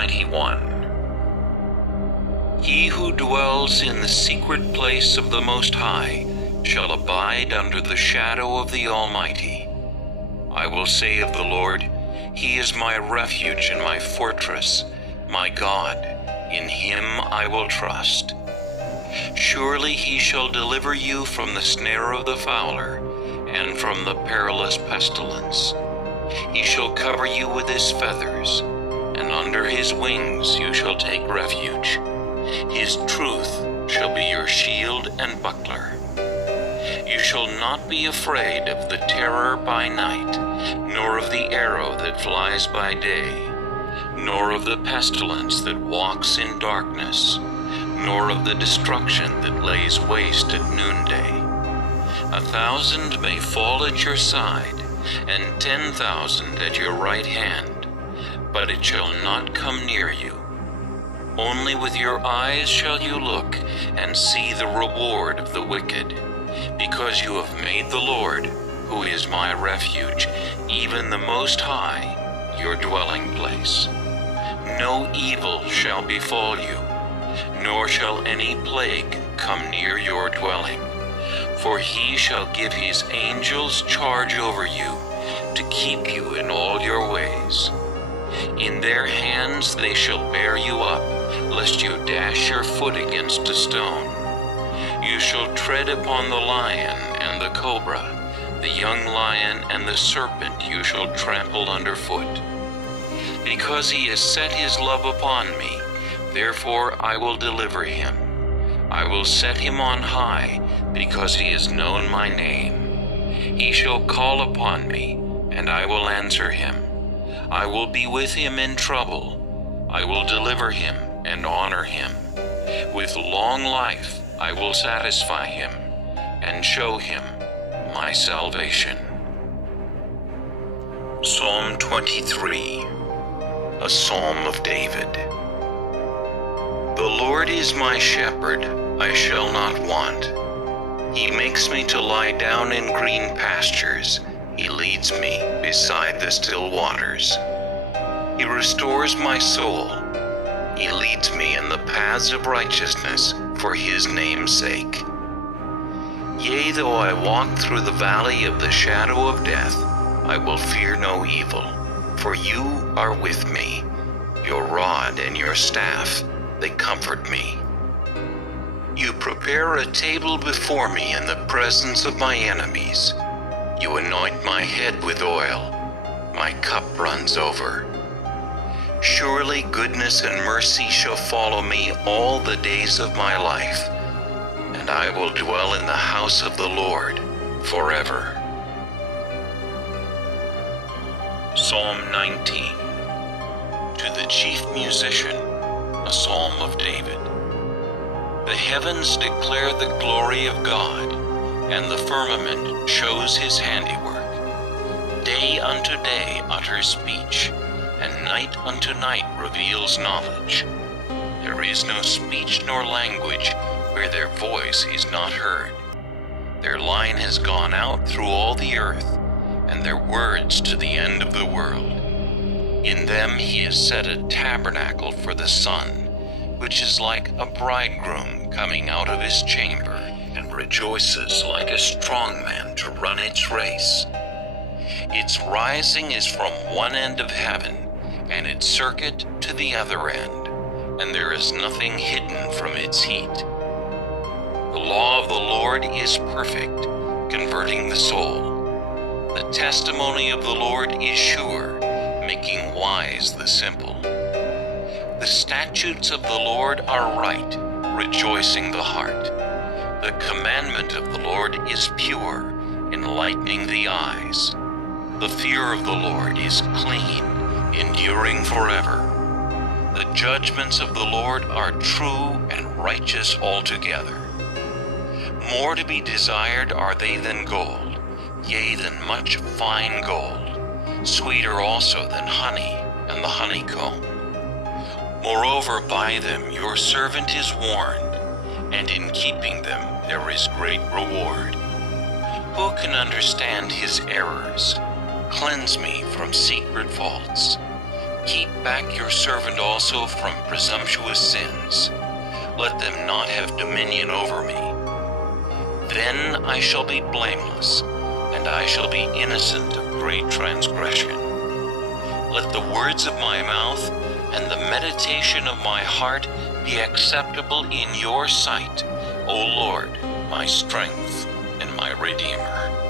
91. He who dwells in the secret place of the Most High shall abide under the shadow of the Almighty. I will say of the Lord, He is my refuge and my fortress, my God, in Him I will trust. Surely He shall deliver you from the snare of the fowler and from the perilous pestilence. He shall cover you with His feathers, and under His wings you shall take refuge. His truth shall be your shield and buckler. You shall not be afraid of the terror by night, nor of the arrow that flies by day, nor of the pestilence that walks in darkness, nor of the destruction that lays waste at noonday. 1,000 may fall at your side, and 10,000 at your right hand, but it shall not come near you. Only with your eyes shall you look and see the reward of the wicked, because you have made the Lord, who is my refuge, even the Most High, your dwelling place. No evil shall befall you, nor shall any plague come near your dwelling. For He shall give His angels charge over you, to keep you in all your ways. In their hands they shall bear you up, lest you dash your foot against a stone. You shall tread upon the lion and the cobra, the young lion and the serpent you shall trample underfoot. Because He has set His love upon me, therefore I will deliver him. I will set him on high, because he has known my name. He shall call upon me, and I will answer him. I will be with him in trouble. I will deliver him and honor him. With long life I will satisfy him and show him my salvation. Psalm 23, a Psalm of David. The Lord is my shepherd, I shall not want. He makes me to lie down in green pastures. He leads me beside the still waters. He restores my soul. He leads me in the paths of righteousness for His name's sake. Yea, though I walk through the valley of the shadow of death, I will fear no evil, for you are with me. Your rod and your staff, they comfort me. You prepare a table before me in the presence of my enemies. You anoint my head with oil. My cup runs over. Surely goodness and mercy shall follow me all the days of my life, and I will dwell in the house of the Lord forever. Psalm 19. To the chief musician, a psalm of David. The heavens declare the glory of God, and the firmament shows His handiwork. Day unto day utters speech, and night unto night reveals knowledge. There is no speech nor language where their voice is not heard. Their line has gone out through all the earth, and their words to the end of the world. In them He has set a tabernacle for the sun, which is like a bridegroom coming out of his chamber, and rejoices like a strong man to run its race. Its rising is from one end of heaven, and its circuit to the other end, and there is nothing hidden from its heat. The law of the Lord is perfect, converting the soul. The testimony of the Lord is sure, making wise the simple. The statutes of the Lord are right, rejoicing the heart. The commandment of the Lord is pure, enlightening the eyes. The fear of the Lord is clean, enduring forever. The judgments of the Lord are true and righteous altogether. More to be desired are they than gold, yea, than much fine gold, sweeter also than honey and the honeycomb. Moreover, by them your servant is warned, and in keeping them there is great reward. Who can understand his errors? Cleanse me from secret faults. Keep back your servant also from presumptuous sins. Let them not have dominion over me. Then I shall be blameless, and I shall be innocent of great transgression. Let the words of my mouth and the meditation of my heart be acceptable in your sight, O Lord, my strength and my Redeemer.